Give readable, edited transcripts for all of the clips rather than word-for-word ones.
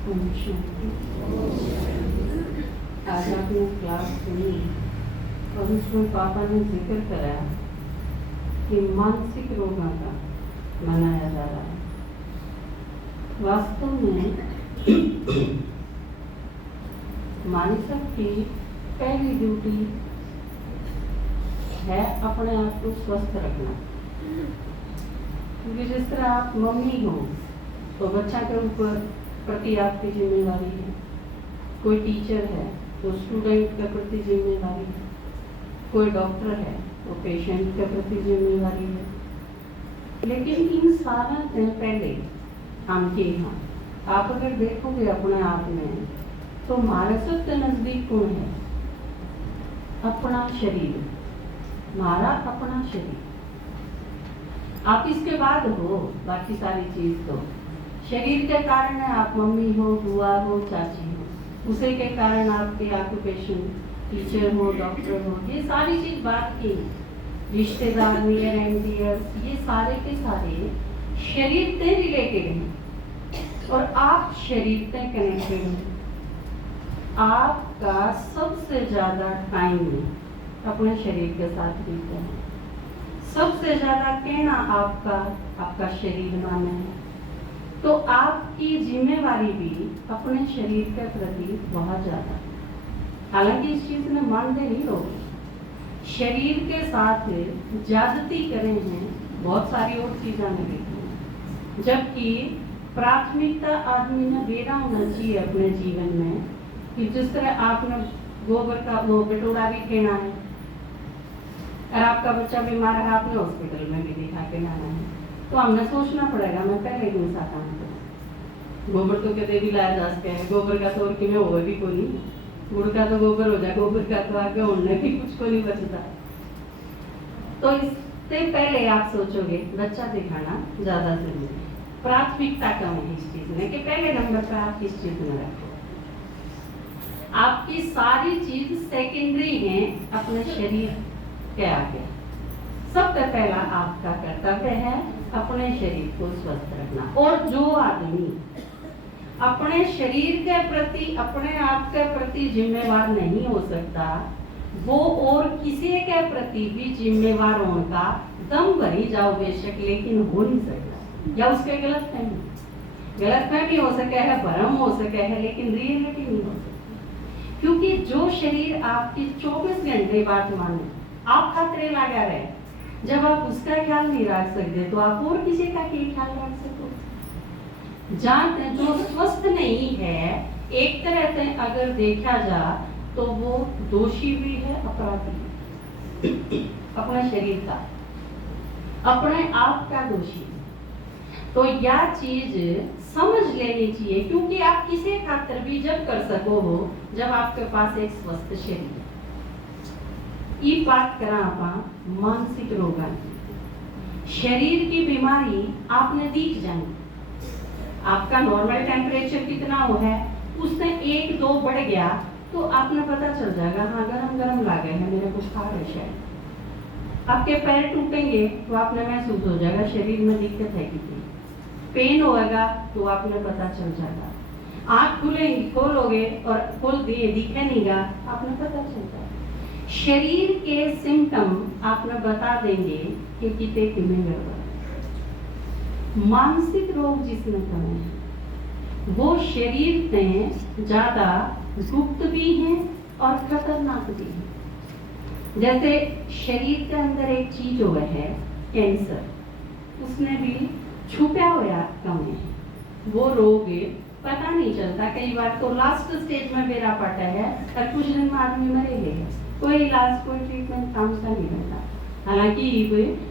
आज आपने क्लास सुनी और उसमें पापा ने जिक्र कराया कि मानसिक रोगों का मनाया जा रहा है। वास्तव में मानसिक की पहली ड्यूटी है अपने आप को स्वस्थ रखना, क्योंकि जिस तरह आप मम्मी हो तो बच्चा के ऊपर प्रति आपकी जिम्मेदारी है, कोई टीचर है तो स्टूडेंट के प्रति जिम्मेदारी है, कोई डॉक्टर है तो पेशेंट के प्रति जिम्मेदारी है। लेकिन इन सारा से पहले हम के यहाँ आप अगर देखोगे अपने आप में तो मानसिक के नजदीक कौन है? अपना शरीर, हमारा अपना शरीर। आप इसके बाद हो बाकी सारी चीज, तो शरीर के कारण है आप मम्मी हो, बुआ हो, चाची हो, उसे के कारण आपके ऑक्यूपेशन टीचर हो, डॉक्टर हो, ये सारी चीज बात की। रिश्तेदार, नियर एंड डियर्स, ये सारे के सारे शरीर से रिलेटेड हैं और आप शरीर से कनेक्टेड हैं। आपका सबसे ज्यादा टाइम अपने शरीर के साथ बीता है, सबसे ज्यादा कहना आपका शरीर माने है। तो आपकी जिम्मेवारी भी अपने शरीर के प्रति बहुत ज्यादा है। हालांकि इस चीज में मानते नहीं लोग, शरीर के साथ ज्यादती करें हैं बहुत सारी और चीजें देखी हैं, जबकि प्राथमिकता आदमी ने देना होना चाहिए अपने जीवन में कि जिस तरह आपने गोबर का वो बटोरा भी खेना है, और आपका बच्चा बीमार है आपने हॉस्पिटल में भी दिखा के लाना है, तो हमने सोचना पड़ेगा मैं पहले कौन सा काम करूँ। गोबर तो कहते भी लाया जा सकता है, गोबर का तो और कि में होगा भी कोई, गुड़ का तो गोबर हो जाए, गोबर का तो आगे उड़ने भी कुछ को नहीं बचता। तो इससे पहले आप सोचोगे बच्चा दिखाना ज्यादा जरूरी है, प्राथमिकता कम है इस चीज में कि पहले नंबर पर आप किस चीज में रखो। आपकी सारी चीज सेकेंडरी है अपने शरीर के आगे। सबसे पहला आपका कर्तव्य है अपने शरीर को स्वस्थ रखना। और जो आदमी अपने शरीर के प्रति, अपने आप के प्रति जिम्मेवार नहीं हो सकता, वो और किसी के प्रति भी जिम्मेवार होने का दम भरी जाओ बेशक, लेकिन हो नहीं सकता। या उसके गलत में भी हो सके है, भ्रम हो सके है, लेकिन रियलिटी नहीं हो सकती। क्योंकि जो शरीर आपकी 24 घंटे बात माने, आप खतरे लगा रहे, जब आप उसका ख्याल नहीं रख सकते तो आप और किसी का क्या ख्याल रख सको। जानते जो स्वस्थ नहीं है, एक तरह से अगर देखा जा तो वो दोषी भी है, अपराधी अपने शरीर का, अपने आप का दोषी। तो यह चीज समझ लेनी चाहिए, क्योंकि आप किसी खातिर भी जब कर सको हो जब आपके पास एक स्वस्थ शरीर। ये बात करा आप मानसिक रोग, शरीर की बीमारी आपने दिख जानी। आपका नॉर्मल टेम्परेचर कितना हो है, उसने 1-2 बढ़ गया तो आपने पता चल जाएगा हाँ गरम लागे है, मेरे कुछ खा रहे शायद। आपके पैर टूटेंगे तो आपने महसूस हो जाएगा शरीर में दिक्कत है कितनी। पेन होगा तो आपने पता चल जाएगा। आँख खोलोगे और खोल दिए दिखे नहींगा, आपने पता चल जाएगा। शरीर के सिम्टम आपने बता देंगे कि कितने किमें गड़बड़। मानसिक रोग जिसमें करें वो शरीर से ज्यादा गुप्त भी हैं और खतरनाक भी हैं। जैसे शरीर के अंदर एक चीज हुआ है कैंसर, उसने भी छुपा हुआ कम है। वो रोग पता नहीं चलता, कई बार तो लास्ट स्टेज में बेरा पटा है और कुछ दिन में आदमी मरेंगे, कोई इलाज कोई ट्रीटमेंट काम का नहीं करता। हालांकि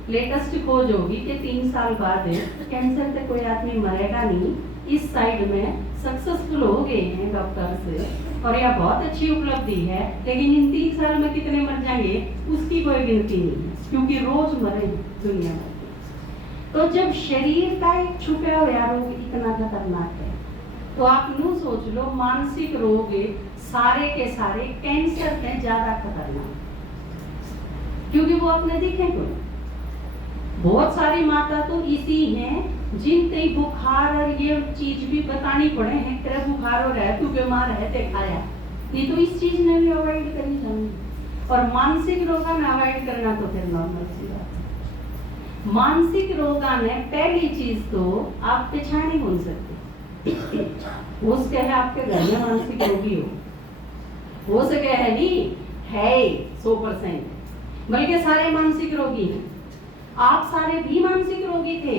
लेटेस्ट खोज होगी कि 3 साल बाद कैंसर से कोई आदमी मरेगा नहीं, इस साइड में सक्सेसफुल हो गए हैं डॉक्टर से, और यह बहुत अच्छी उपलब्धि है। लेकिन इन 3 साल में कितने मर जाएंगे उसकी कोई गिनती नहीं है, क्योंकि रोज मरे दुनिया में। तो जब शरीर का एक छुपा हुआ रोग इतना खतरनाक है, तो आप यूं सोच लो मानसिक रोग सारे के सारे कैंसर से ज्यादा खतरनाक, क्योंकि वो अपने दिखे कोई बहुत सारी माता तो इसी हैं जिन ते बुखार और ये चीज भी बतानी पड़े हैं, तेरा बुखार हो रहा है, तू बीमार है, ते खाया नहीं तो इस चीज ने भी अवॉइड करनी चाहिए। और मानसिक रोगा में अवॉइड करना तो फिर नॉर्मल सी बात है। मानसिक रोगा में पहली चीज तो आप पहचान नहीं बोल सकते, हो सके है आपके घर में मानसिक रोगी हो सके है नहीं है 100%, बल्कि सारे मानसिक रोगी हैं। आप सारे भी मानसिक रोगी थे,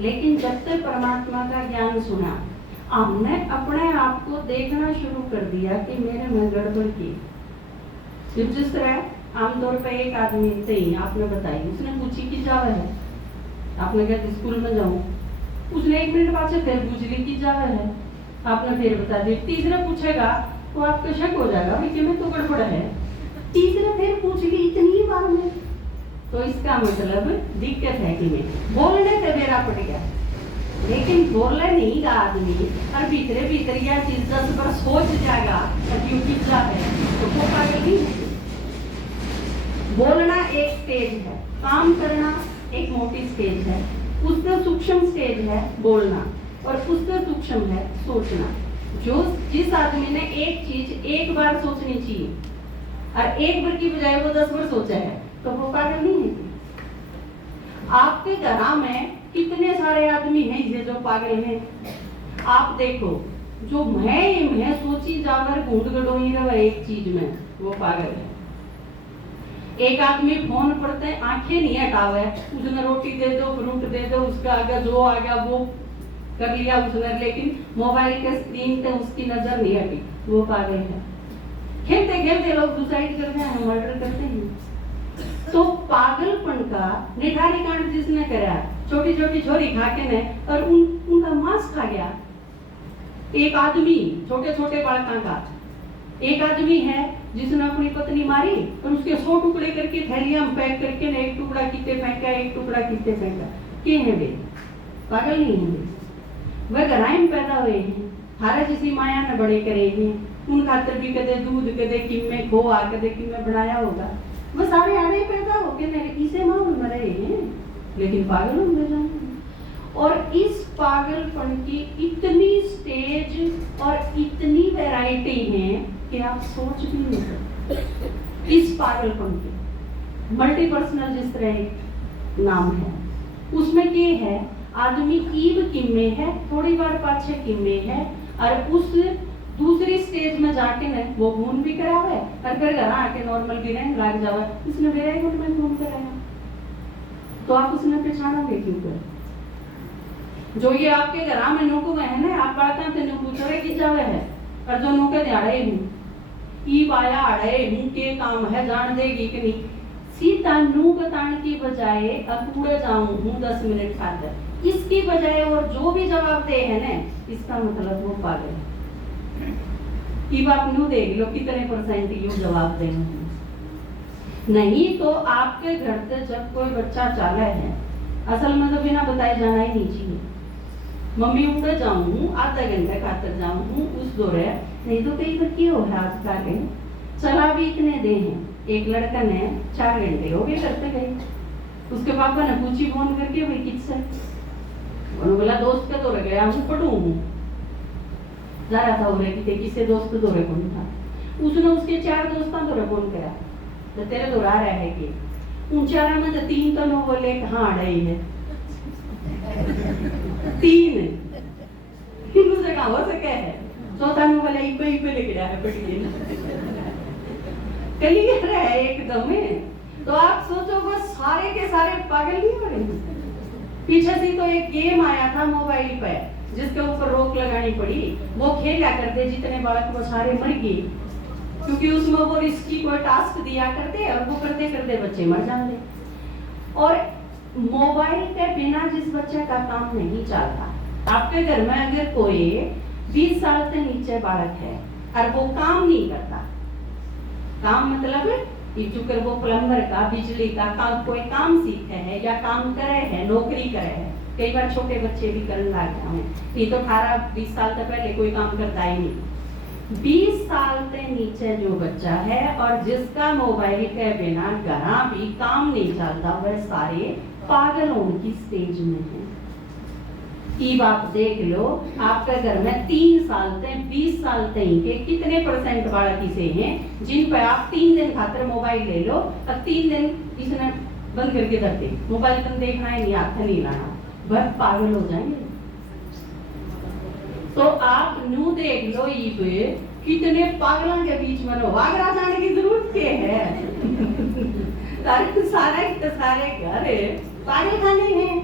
लेकिन जब तक परमात्मा का ज्ञान सुना, हमने अपने आप को देखना शुरू कर दिया कि मेरे में गड़बड़ की। सिर्फ जिस तरह आमतौर पर एक आदमी थे ही आपने बताई, उसने पूछी कि जावे है, आपने कहा स्कूल में जाऊं, उसने 1 मिनट बाद से फिर पूछ ली कि जावे है, आपने फिर बता दिया। तीसरा पूछेगा तो आपको शक हो जाएगा कि मैं तो गड़बड़ है, तीसरा फिर पूछ ली इतनी बार में, तो इसका मतलब दिक्कत है कि मैं बोलने से मेरा पड़ गया, लेकिन बोलने नहीं का आदमी और भीतरे भीतर यह चीज 10 बार सोच जाएगा क्यों पिज्जा है तो वो पागल नहीं है। बोलना एक स्टेज है, काम करना एक मोटी स्टेज है, उससे सूक्ष्म स्टेज है बोलना, और उससे सूक्ष्म है सोचना। जो जिस आदमी ने एक चीज एक बार सोचनी चाहिए और एक बार की बजाय वो 10 बार सोचा है तो वो पागल नहीं है। आपके घर में कितने सारे आदमी हैं ये जो पागल हैं। आप देखो, जो मैं सोची जाकर घूंट गडोई रहा एक चीज में, वो पागल है। एक आदमी फोन पढ़ते आंखें नहीं हटावे, उसने रोटी दे दो, फ्रूट दे दो, उसका आगे जो आ गया वो कर लिया उसने, लेकिन मोबाइल के स्क्रीन पे उसकी नजर नहीं हटी, वो पागल है। खेलते खेलते लोग सुसाइड करते हैं, मर्डर करते हैं। तो पागलपन का निठारी कांड जिसने करा, छोटी छोटी छोरी खा के ने और उनका मांस खा गया। एक आदमी छोटे छोटे बालकों का, एक आदमी है जिसने अपनी पत्नी मारी और उसके 100 टुकड़े करके थैलियां में पैक करके ने एक टुकड़ा किते फेंका, एक टुकड़ा किते फेंका। के हैं वे? पागल नहीं है वे, घराई में पैदा हुए हैं, हारा जिसी माया ने बड़े करे हैं, उन खातर भी कदे दूध कदे किम्मे खोआ कदे किम्मे बनाया होगा। वो सारे आड़े पैदा हो गए इसे माहौल में रहे हैं, लेकिन पागल हो गए। और इस पागलपन की इतनी स्टेज और इतनी वैरायटी है कि आप सोच भी नहीं सकते। इस पागलपन की मल्टीपर्सनल जिस तरह नाम है, उसमें ये है आदमी ईब किम्मे है, थोड़ी बार पाछे किम्मे है, और उस दूसरी स्टेज में जाके न वो खून भी करावे और फिर घर आके नॉर्मल भी रहने लग जावे। उसने मेरा ही में खून कराया, तो आप उसने पहचानोगे क्यों कर? जो ये आपके घर में नौको में है ना, आप बात तेन पूछ रहे कि जावे है, और जो नौके दिहाड़े हूँ ई पाया अड़े हूँ के काम है जान देगी कि नहीं, सीधा नू बताने की बजाय अकूड़े जाऊं हूँ 10 मिनट खातर, इसकी बजाय और जो भी जवाब दे है ना, इसका मतलब वो पागल है। कि बात न्यू देख लो कितने % यू जवाब देंगे। नहीं तो आपके घर से जब कोई बच्चा चाला है, असल में तो बिना बताए जाना ही नहीं चाहिए। मम्मी उड़े जाऊं आधा घंटे खातर जाऊं उस दौरे, नहीं तो कई बार क्यों है आज का दिन चला भी इतने दे हैं। एक लड़का ने 4 घंटे हो गए करते गए, उसके पापा ने पूछी फोन करके भाई किससे, उन्होंने बोला दोस्त का दौरे गया हूँ, पढ़ू हूँ जा रहा था उरे की किसी दोस्त दौरे कौन था, उसने उसके 4 दोस्तों दौरे फोन करा तो तेरे दौरा रहा है कि उन 4 में तो 3 तो नो बोले कहाँ अड़े है 3 दूसरे कहाँ हो सके है, चौथा नो बोले इब्बे लेके रहा है पड़ी क्लियर है एकदम। तो आप सोचो बस सारे के सारे पागल नहीं हो रहे। पीछे से तो एक गेम आया था मोबाइल पे जिसके ऊपर रोक लगानी पड़ी, वो खेला करते जितने बालक वो सारे मर गए, क्योंकि उसमें वो रिस्की कोई टास्क दिया करते और वो करते करते बच्चे मर जाते। और मोबाइल के बिना जिस बच्चे का काम नहीं चलता, आपके घर में अगर कोई 20 साल से नीचे बालक है और वो काम नहीं करता, काम मतलब कि चूंकि वो प्लम्बर का बिजली का काम कोई काम सीखे है या काम करे है, नौकरी करे है, कई बार छोटे बच्चे भी करने लग जाते, ये तो 18-20 साल से पहले कोई काम करता ही नहीं। 20 साल से नीचे जो बच्चा है और जिसका मोबाइल के बिना घरा भी काम नहीं चलता, वह सारे पागल होने की स्टेज में है। कि आप देख लो आपके घर में 3 साल से 20 साल तक के कितने परसेंट वाला किसे हैं जिन पर आप 3 दिन खातर मोबाइल ले लो और 3 दिन इसने बंद करके रख दे, मोबाइल बंद देखना है, नहीं हाथ नहीं लाना, बस पागल हो जाएंगे। तो आप न्यू देख लो ये कितने पागलों के बीच में रहो, आगरा जाने की जरूरत क्या है सारे घर पागल खाने हैं।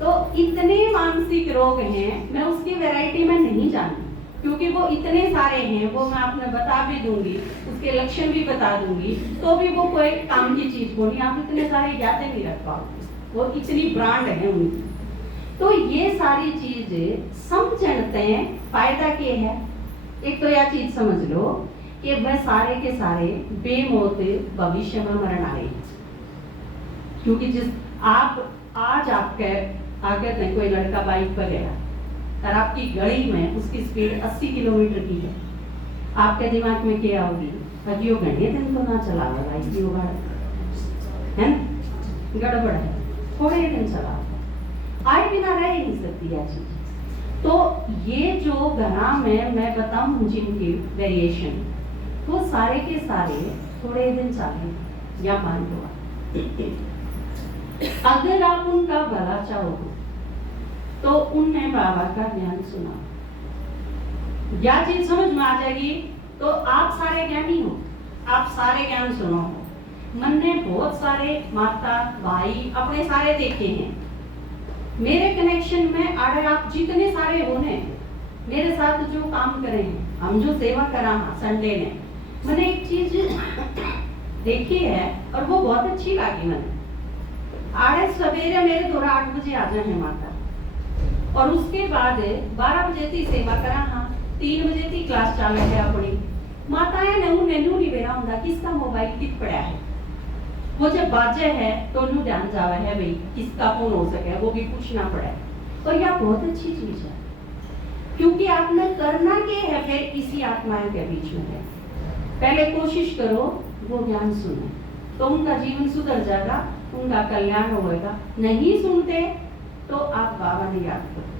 तो इतने मानसिक रोग हैं, मैं उसकी वैरायटी में नहीं जानती क्योंकि वो इतने सारे हैं, वो मैं आपने बता भी दूंगी, उसके लक्षण भी बता दूंगी, तो भी वो कोई काम की चीज को नहीं, आप इतने सारे याद नहीं रख पाओगे, वो इतनी ब्रांड है उनकी। तो ये सारी चीजें समझते हैं फायदा क्या है। एक तो यह चीज समझ लो कि वह सारे के सारे बेमौत भविष्य में मरण आए, क्योंकि जिस आप आज आपके आगे नहीं कोई लड़का बाइक पर गया और आपकी गली में उसकी स्पीड 80 किलोमीटर की है, आपके दिमाग में क्या होगी, अजियो घंटे दिन तो ना चला है ना, गड़बड़ है, थोड़े दिन चला आए बिना रह ही नहीं सकती यह चीज। तो ये जो घना में मैं बताऊं जिनकी वेरिएशन, वो सारे के सारे थोड़े दिन चले या मान लो अगर आप उनका भला चाहो तो उनने बाबा का ज्ञान सुना, यह चीज समझ में आ जाएगी। तो आप सारे ज्ञानी हो, आप सारे ज्ञान सुनो। मन ने बहुत सारे माता भाई अपने सारे देखे हैं, मेरे कनेक्शन में अगर आप जितने सारे होने मेरे साथ जो काम करे हैं, हम जो सेवा करा संडे ने, मैंने एक चीज देखी है और वो बहुत अच्छी लगी मैंने। आड़े सवेरे मेरे थोड़ा 8 बजे आ जाए माता, और उसके बाद 12 बजे थी सेवा करा, हाँ 3 बजे थी क्लास चालू है अपनी माता है नू नैनू नहीं बेरा होंगे किसका मोबाइल कित पड़ा है, वो जब बाजे है तो नू ध्यान जावा है भाई किसका फोन हो सके, वो भी पूछना पड़ा है। और यह बहुत अच्छी चीज है क्योंकि आपने करना क्या है, फिर इसी आत्माएं के बीच में है। पहले कोशिश करो वो ज्ञान सुने तो उनका जीवन सुधर जाएगा, उनका कल्याण होगा। नहीं सुनते तो आप बाबा ने याद करो,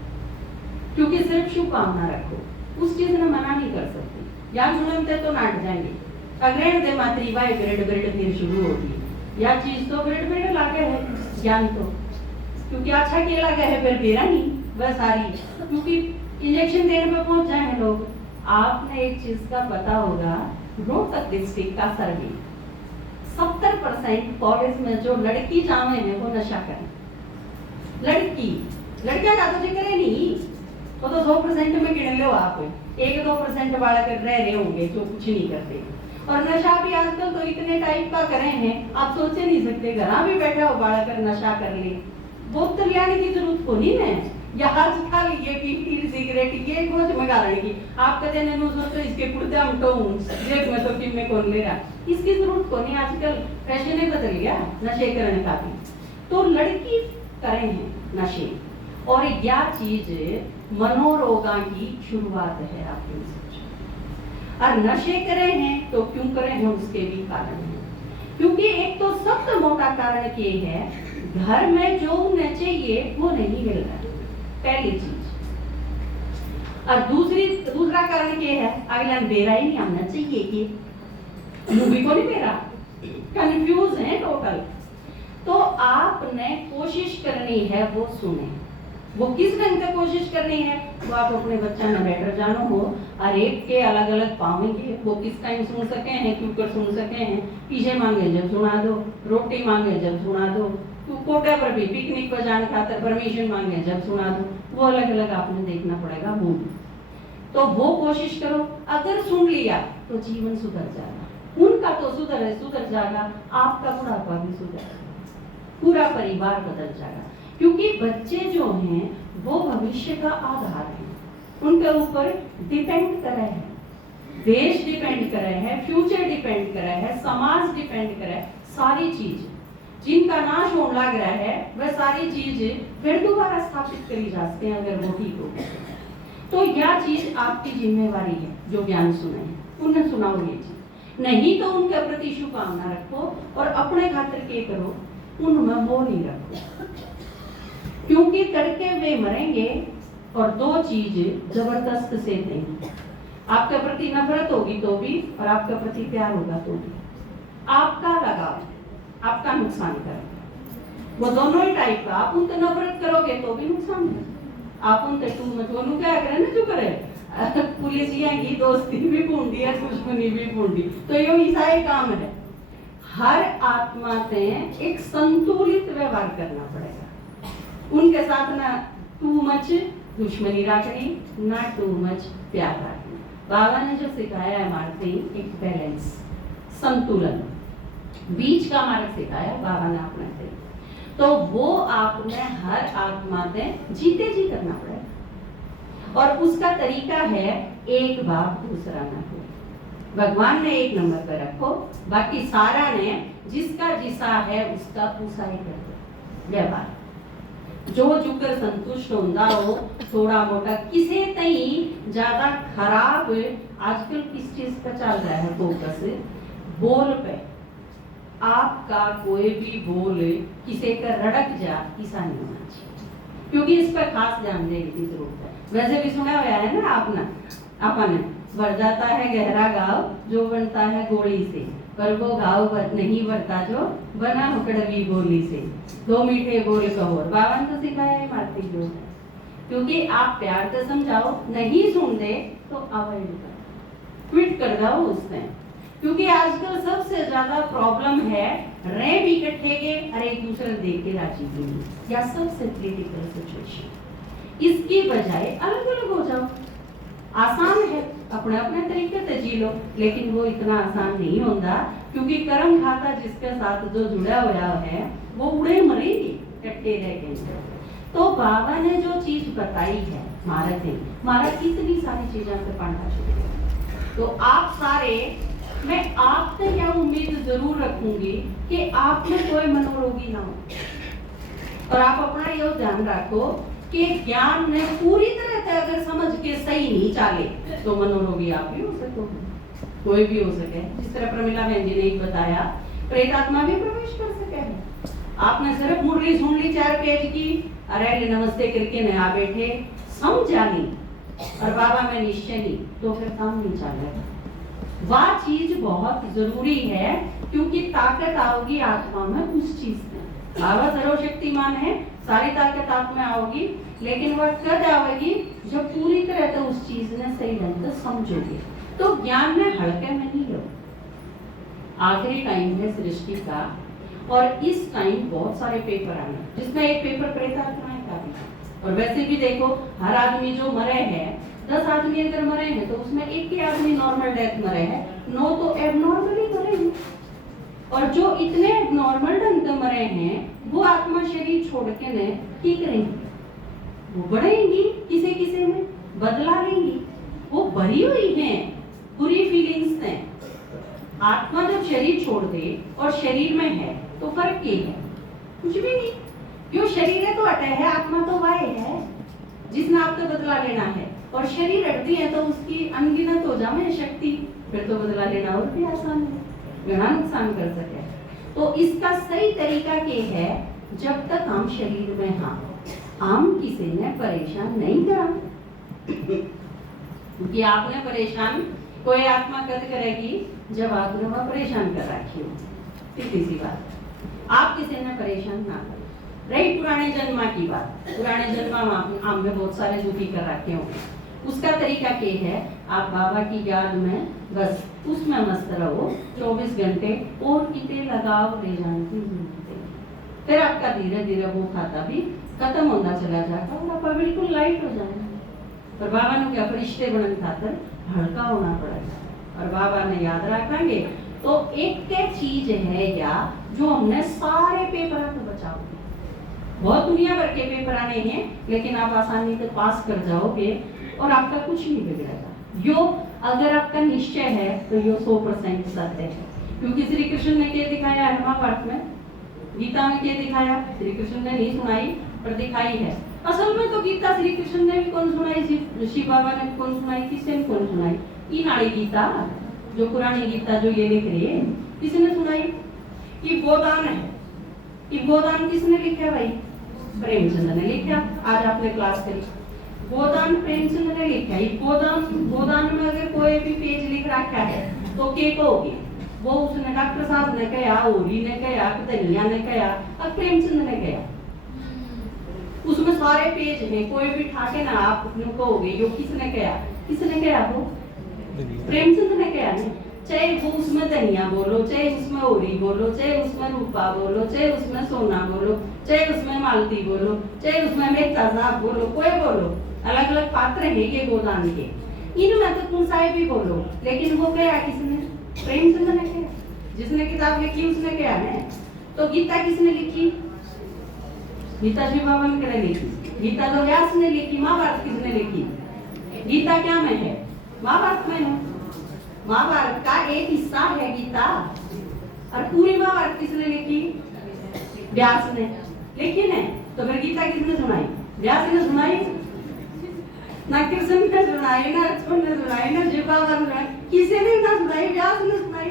क्योंकि सिर्फ शुभकामना रखो, उस चीज ने मना नहीं कर सकती। या सुनते तो नाट जाएंगे, अग्रहण दे मात्री वाई ग्रेड फिर शुरू होगी। यह चीज तो ग्रेड लागे है ज्ञान तो, क्योंकि अच्छा क्या लगा है फिर मेरा नहीं वह सारी, क्योंकि इंजेक्शन देने पे पहुंच जाए हैं लोग। आपने एक चीज का पता होगा, रोहतक डिस्ट्रिक्ट का सर्वे 70% कॉलेज में जो लड़की जामे हैं वो नशा करें। लड़कियां का तो जिक्र नहीं, वो तो 100% में गिन लो आप, 1-2% वाला कर रहे होंगे जो कुछ नहीं करते। और नशा भी आजकल तो इतने टाइप का करे हैं आप सोच नहीं सकते, घर भी बैठा हो बाड़ा कर नशा कर ले, बोतल लाने की जरूरत को नहीं है, या आजकल ये बीड़ी सिगरेट ये कुछ मंगा रहे की आप कहते हैं तो इसके कुर्ते हम तो जेब में तो किम में कौन ले रहा, इसकी जरूरत को नहीं, आजकल फैशन ही बदल गया नशे करने का भी। तो लड़की करे हैं नशे, और यह चीज मनोरोगा की शुरुआत है आपके सोच। और नशे करे हैं तो क्यों करे हैं उसके भी कारण हैं, क्योंकि एक तो सबसे मोटा कारण ये है घर में जो उन्हें चाहिए वो नहीं मिल रहा, पहली चीज। और दूसरा कारण क्या है, अगला बेरा ही नहीं आना चाहिए कि मूवी को नहीं बेरा, कंफ्यूज है टोटल। तो आपने कोशिश करनी है वो सुने, वो किस ढंग से कोशिश करनी है वो आप अपने बच्चा में बेटर जानो हो, और एक के अलग अलग पावेंगे, वो किस टाइम सुन सके हैं, क्यों कर सुन सके हैं, पीछे मांगे जब सुना दो, रोटी मांगे जब सुना दो, कोटा पर भी पिकनिक पर जाने खातर परमिशन मांगे जब सुना दो, वो अलग अलग आपने देखना पड़ेगा वो। तो वो कोशिश करो, अगर सुन लिया तो जीवन सुधर जाएगा, उनका तो सुधर जाएगा, आपका बुढ़ापा भी सुधर जाएगा, पूरा परिवार बदल जाएगा। क्योंकि बच्चे जो हैं वो भविष्य का आधार है, उनके ऊपर डिपेंड कर रहे हैं, देश डिपेंड कर रहे हैं, फ्यूचर डिपेंड कर रहे हैं, समाज डिपेंड कर रहा है, सारी चीज जिनका नाश होने लग रहा है वह सारी चीज फिर दोबारा स्थापित करी जा सकते हैं अगर वो ठीक हो। तो यह चीज आपकी जिम्मेवारी है, जो ज्ञान सुने हैं उन्हें सुनाओ ये चीज, नहीं तो उनके प्रति शुभकामना रखो और अपने खातिर के करो उनमें वो नहीं रखो, क्योंकि करके वे मरेंगे। और दो चीज जबरदस्त से नहीं, आपके प्रति नफरत होगी तो भी, और आपके प्रति प्यार होगा तो भी। आपका लगाव आपका नुकसान करेगा, वो दोनों ही टाइप का। आप उनसे नफरत करोगे तो भी नुकसान है, आप उनसे टू मत बोलू क्या करे ना, जो करे पुलिसिया की दोस्ती भी पूंडी है, दुश्मनी भी पूंडी, तो यो ईसाई काम है। हर आत्मा से एक संतुलित व्यवहार करना पड़ेगा, उनके साथ ना टू मच दुश्मनी रखनी, ना टू मच प्यार रखना। बाबा ने जो सिखाया है मार्ग एक बैलेंस, संतुलन, बीच का मार्ग सिखाया बाबा ने अपने से, तो वो आपने हर आत्मा से जीते जी करना पड़ेगा। और उसका तरीका है एक बाप दूसरा ना हो, भगवान ने एक नंबर पर रखो, बाकी सारा ने जिसका जिसा है उसका पूसा ही कर दो व्यवहार। जो जुकर संतुष्ट होता हो, थोड़ा मोटा किसे तई ज्यादा खराब आजकल किस चीज पे चल रहा है फोकस, बोल पे। आपका कोई भी बोल किसी का रड़क जा ऐसा नहीं होना चाहिए, क्योंकि इस पर खास ध्यान देने की जरूरत है। वैसे भी सुना हुआ है ना आपने, बढ़ जाता है गहरा घाव जो बनता है गोली से, पर वो घाव नहीं बढ़ता जो बना हो कड़वी बोली से। दो मीठे बोल कहो, बाबा ने तो सिखाया है मारती जो है, क्योंकि आप प्यार से समझाओ, नहीं सुनते तो अवॉइड करो, क्विट कर जाओ उससे। क्योंकि आजकल सबसे ज्यादा प्रॉब्लम है रे भी इकट्ठे के अरे एक दूसरे देख के राजी नहीं, या सबसे क्रिटिकल सिचुएशन। इसकी बजाय अलग अलग हो जाओ, आसान है, अपने अपने तरीके से जी लो, लेकिन वो इतना आसान नहीं होता, क्योंकि कर्म खाता जिसके साथ जो जुड़ा हुआ है वो उड़े मरेगी कट्टे रहेंगे। तो बाबा ने जो चीज बताई है महाराज कितनी सारी चीजों से पढ़ना चाहिए। तो आप सारे, मैं आपसे यह उम्मीद जरूर रखूंगी कि आप में कोई मनोरोगी ना हो, और आप अपना यह ध्यान रखो कि ज्ञान ने पूरी तरह से अगर समझ के सही नहीं चाले तो मनोरोगी आप भी हो सको, कोई भी हो सके। जिस तरह प्रमिला बहन जी ने एक बताया, प्रेत आत्मा भी प्रवेश कर सके है। आपने सिर्फ मुरली सुन ली 4 पेज की, अरे नमस्ते करके नया बैठे, समझा नहीं और बाबा में निश्चय नहीं, तो फिर काम नहीं चलेगा। वह चीज बहुत जरूरी है, क्योंकि ताकत आओगी आत्मा में उस चीज में। बाबा सर्वशक्तिमान है, सारी ताकत आप में आओगी, लेकिन वह कब आएगी जब पूरी तरह से उस चीज ने सही ढंग से समझोगे। तो ज्ञान में हल्के में नहीं लो। आखिरी टाइम है सृष्टि का, और इस टाइम बहुत सारे पेपर आए, जिसमें एक पेपर प्रेतात्माएं का भी। और वैसे भी देखो, हर आदमी जो मरे हैं, 10 आदमी अगर मरे हैं तो उसमें एक ही आदमी नॉर्मल डेथ मरे हैं, 9 तो एबनॉर्मली मरे हैं। और जो इतने नॉर्मल ढंग से मरे हैं, वो आत्मा शरीर छोड़ के ने ठीक करेंगी, वो बढ़ेंगी, किसी किसी में बदला लेंगी, वो भरी हुई हैं बुरी फीलिंग्स से। आत्मा जब शरीर छोड़ दे और शरीर में है तो फर्क क्या है? कुछ भी नहीं, क्यों शरीर है तो हटे है, आत्मा तो वह है जिसने आपको बदला लेना है। और शरीर हटती है तो उसकी अनगिनत हो जाए शक्ति, फिर तो बदला लेना और भी आसान है, घना नुकसान कर सके। तो इसका सही तरीका क्या है, जब तक हम शरीर में हम किसी ने परेशान नहीं करा, क्योंकि आपने परेशान कोई आत्मा कद करेगी जब आपने वह परेशान कर रखी हो। सीधी सी बात, आप किसी ने परेशान ना करें। रही पुराने जन्मा की बात, पुराने जन्मा में बहुत सारे दुखी कर रखे होंगे, उसका तरीका क्या है, आप बाबा की याद में बस उसमें मस्त रहो 24 घंटे, और कितने लगाव ले जाने की जरूरत है। फिर आपका धीरे धीरे वो खाता भी खत्म होना चला जाता और आप बिल्कुल लाइट हो जाएगा। और बाबा ने क्या फरिश्ते बनने खातर हल्का होना पड़ेगा, और बाबा ने याद रखेंगे तो एक चीज है या जो हमने सारे पेपर को बचाओगे। बहुत दुनिया भर के पेपर आने हैं, लेकिन आप आसानी से पास कर जाओगे और आपका कुछ नहीं बिगड़ेगा। यो अगर आपका निश्चय है तो यो 100% सत्य है, क्योंकि श्री कृष्ण ने क्या दिखाया है महाभारत में, गीता में क्या दिखाया, श्री कृष्ण ने नहीं सुनाई पर दिखाई है। असल में तो गीता श्री कृष्ण ने भी कौन सुनाई, शिव बाबा ने भी कौन सुनाई, किसने कौन सुनाई, ये नाड़ी गीता जो पुरानी गीता जो ये लिख रही है, किसने सुनाई, कि वो दान है, कि गोदान किसने लिखा भाई? प्रेमचंद ने लिखा। आज आपने क्लास करी, गोदान प्रेमचंद ने लिखा। गोदान में अगर कोई भी पेज लिख रखा है तो के कहोगे? वो उसने डॉक्टर साहब ने कहा, होरी ने कहा, धनिया ने कहा, अब प्रेमचंद ने कहा। उसमें सारे पेज हैं, कोई भी ठाके ना आप कहोगे यो किसने कहा? किसने कहा? वो प्रेमचंद ने कहा नहीं। चाहे वो उसमें धनिया बोलो, चाहे उसमें होरी बोलो, चाहे उसमें रूपा बोलो, चाहे उसमें सोना बोलो, चाहे उसमें मालती बोलो, चाहे उसमें मेहता साहब बोलो, कोई बोलो, अलग अलग पात्र हैं ये गोदान के। इनमें तो कौन सा भी बोलो, लेकिन वो कहा किसने? प्रेमचंद ने कहा। जिसने किताब लिखी उसने कहा है। तो गीता किसने लिखी? गीता श्री भगवान ने लिखी। गीता तो व्यास ने लिखी। महाभारत किसने लिखी? गीता क्या में है? महाभारत में है। महाभारत का एक हिस्सा है गीता। और पूरी महाभारत किसने लिखी? व्यास ने लिखी है। तो फिर गीता किसने सुनाई? व्यास ने सुनाई ना, कृष्ण ने सुनाई ना, अर्जुन ने सुनाई ना, जीवावन ने, किसी ने ना सुनाई, व्यास ने सुनाई।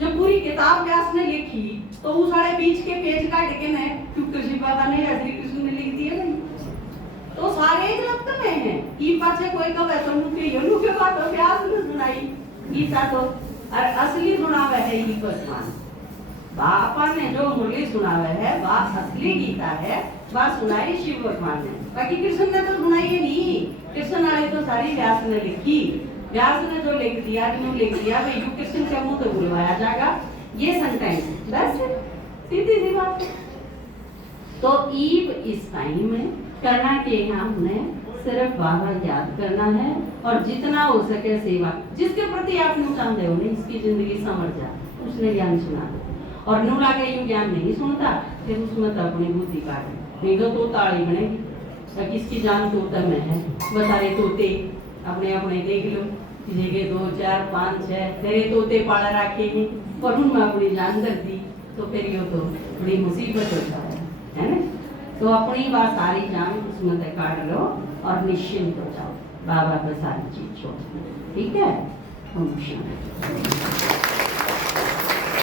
जब पूरी किताब व्यास ने लिखी तो वो सारे बीच के पेज काट के ने क्योंकि जीवावन ने या श्री कृष्ण ने लिख दिए नहीं। तो सारे ग्रंथ में है कि पाछे कोई कहे तो मुझे के बात व्यास ने सुनाई गीता। तो और असली सुनावे है ये भगवान बापा ने जो मुरली सुनावे है वह असली गीता है, वह सुनाई शिव भगवान ने। बाकी कृष्ण ने तो सुनाई ही नहीं। कृष्ण वाले तो सारी व्यास ने लिखी। व्यास ने जो लिख दिया भाई यू कृष्ण के मुंह तो बुलवाया जाएगा ये सेंटेंस, बस सीधी सी बात। तो ईब इस टाइम में करना के हमने सिर्फ बाबा याद करना है और जितना हो सके सेवा। जिसके प्रति आप चाहते हो नहीं इसकी जिंदगी समझ जा, उसने ज्ञान सुना दो। और नू लागे यू ज्ञान नहीं सुनता फिर उसमें तो अपनी बुद्धि काटे, नहीं तो ताड़ी बनेगी। किसकी जान तोता में है? बतारे तोते अपने अपने देख लो, किसी के 2 4 5 6 तेरे तोते पाला रखे हैं और उनमें अपनी जान दर दी तो फिर ये तो बड़ी मुसीबत होता है ना। तो अपनी बात सारी जान उसमें से काट लो और निश्चिंत हो जाओ, बाबा पर सारी चीज छोड़। ठीक है?